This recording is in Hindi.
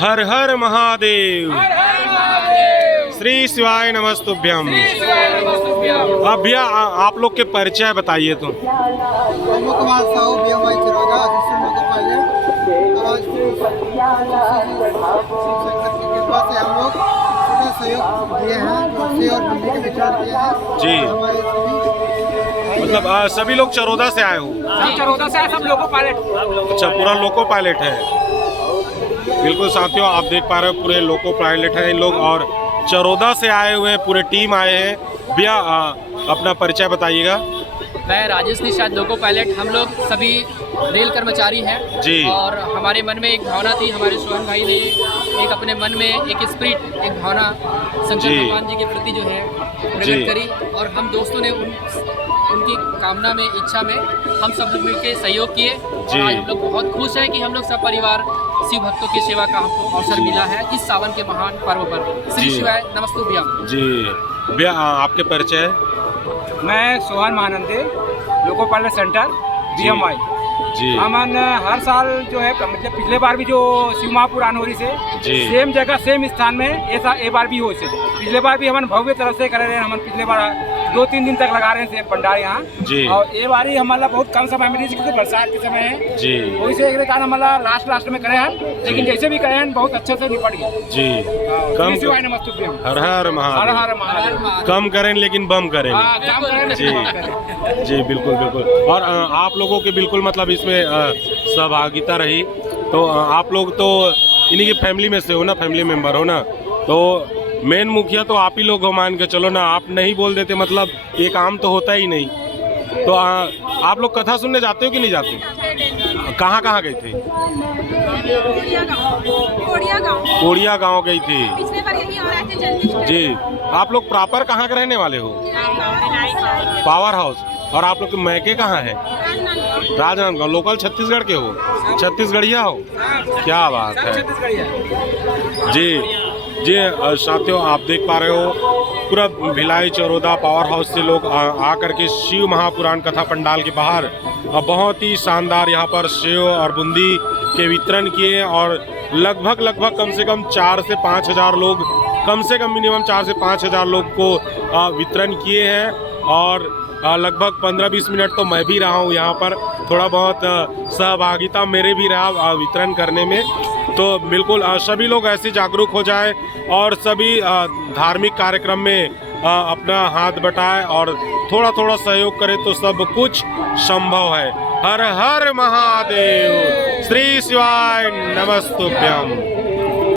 हर हर महादेव। श्री शिवाय नमस्तुभ्यम। अब भैया आप लोग के परिचय बताइए तो। Kumar Sahu BMI Chirauda assistant loco pilot. आज शिव शंकर की कृपा से हम लोग पूरा सहयोग दिए हैं से और मंदिर के विचार किए हैं जी। हमारे मतलब सभी लोग चरोदा से आए हो? चरोदा से आए सब लोको पायलट। अच्छा, पूरा लोको पायलट है। बिल्कुल साथियों, आप देख पा रहे हो पूरे लोको पायलट हैं इन लोग और चरोदा से आए हुए हैं, पूरे टीम आए हैं। भैया अपना परिचय बताइएगा। मैं राजेश निषाद लोको पायलट। हम लोग सभी रेल कर्मचारी हैं जी। और हमारे मन में एक भावना थी, हमारे सोहन भाई ने एक अपने मन में एक स्पिरिट, एक भावना शंकर जी। भगवान जी के प्रति जो है जी। प्रकट करी और हम दोस्तों ने उनकी कामना में, इच्छा में हम सब लोग मिलकर सहयोग किए। जी। आज हम लोग बहुत खुश हैं कि हम लोग सब परिवार शिव भक्तों की सेवा का हमको अवसर मिला है इस सावन के महान पर्व पर। श्री जी। शिवाय नमस्तुभ्यम। जी भैया आपके परिचय। मैं Sohan Mahanande, loco pilot centre BMI। जी हमन हर साल जो है मतलब पिछले बार भी जो शिव महापुराण हो रही से जी। सेम जगह सेम स्थान में ऐसा ए बार भी हो से पिछले बार भी हमन भव्य तरह से कर रहे हैं। हमन पिछले बार 2-3 दिन तक लगा रहे हैं पंडाल यहाँ जी। और ये बारी हमारा बहुत कम समय में बरसात के समय है जी। वही से एक कारण हमारा लास्ट में करे हैं, लेकिन जैसे भी करे हैं बहुत अच्छे से निपट गए। जी। श्री शिवाय नमस्तुभ्यम। हर हर हर महादेव। हर महादेव। कम करें लेकिन बम करें। हाँ, काम करें जी। लेकिन काम करें। जी बिल्कुल बिल्कुल। और आप लोगों के बिल्कुल मतलब इसमें सहभागिता रही तो आप लोग तो इन्हीं की फैमिली में से हो ना, फैमिली मेंबर हो ना, तो मेन मुखिया तो आप ही लोग हो, मान के चलो ना। आप नहीं बोल देते मतलब ये काम तो होता ही नहीं। तो आप लोग कथा सुनने जाते हो कि नहीं जाते? कहाँ कहाँ गई थी? कोड़िया गांव गई थी। पिछले बार यही हो रहा था जल्दी। जी। आप लोग प्रॉपर कहाँ के रहने वाले हो? Power house. और आप लोग के मैके कहाँ है? राजनांदगांव। लोकल छत्तीसगढ़ के हो? छत्तीसगढ़िया हो? क्या बात है जी। जी साथियों, आप देख पा रहे हो पूरा भिलाई चरोदा पावर हाउस से लोग आ करके शिव महापुराण कथा पंडाल के बाहर बहुत ही शानदार यहाँ पर सेव और बूंदी के वितरण किए और लगभग कम से कम 4 से 5 हज़ार लोग, कम से कम मिनिमम 4 से 5 हज़ार लोग को वितरण किए हैं। और लगभग 15-20 मिनट तो मैं भी रहा हूँ यहाँ पर, थोड़ा बहुत सहभागिता मेरे भी रहा वितरण करने में। तो बिल्कुल सभी लोग ऐसे जागरूक हो जाएं और सभी धार्मिक कार्यक्रम में अपना हाथ बटाएं और थोड़ा थोड़ा सहयोग करें तो सब कुछ संभव है। हर हर महादेव। श्री शिवाय नमस्तुभ्यम।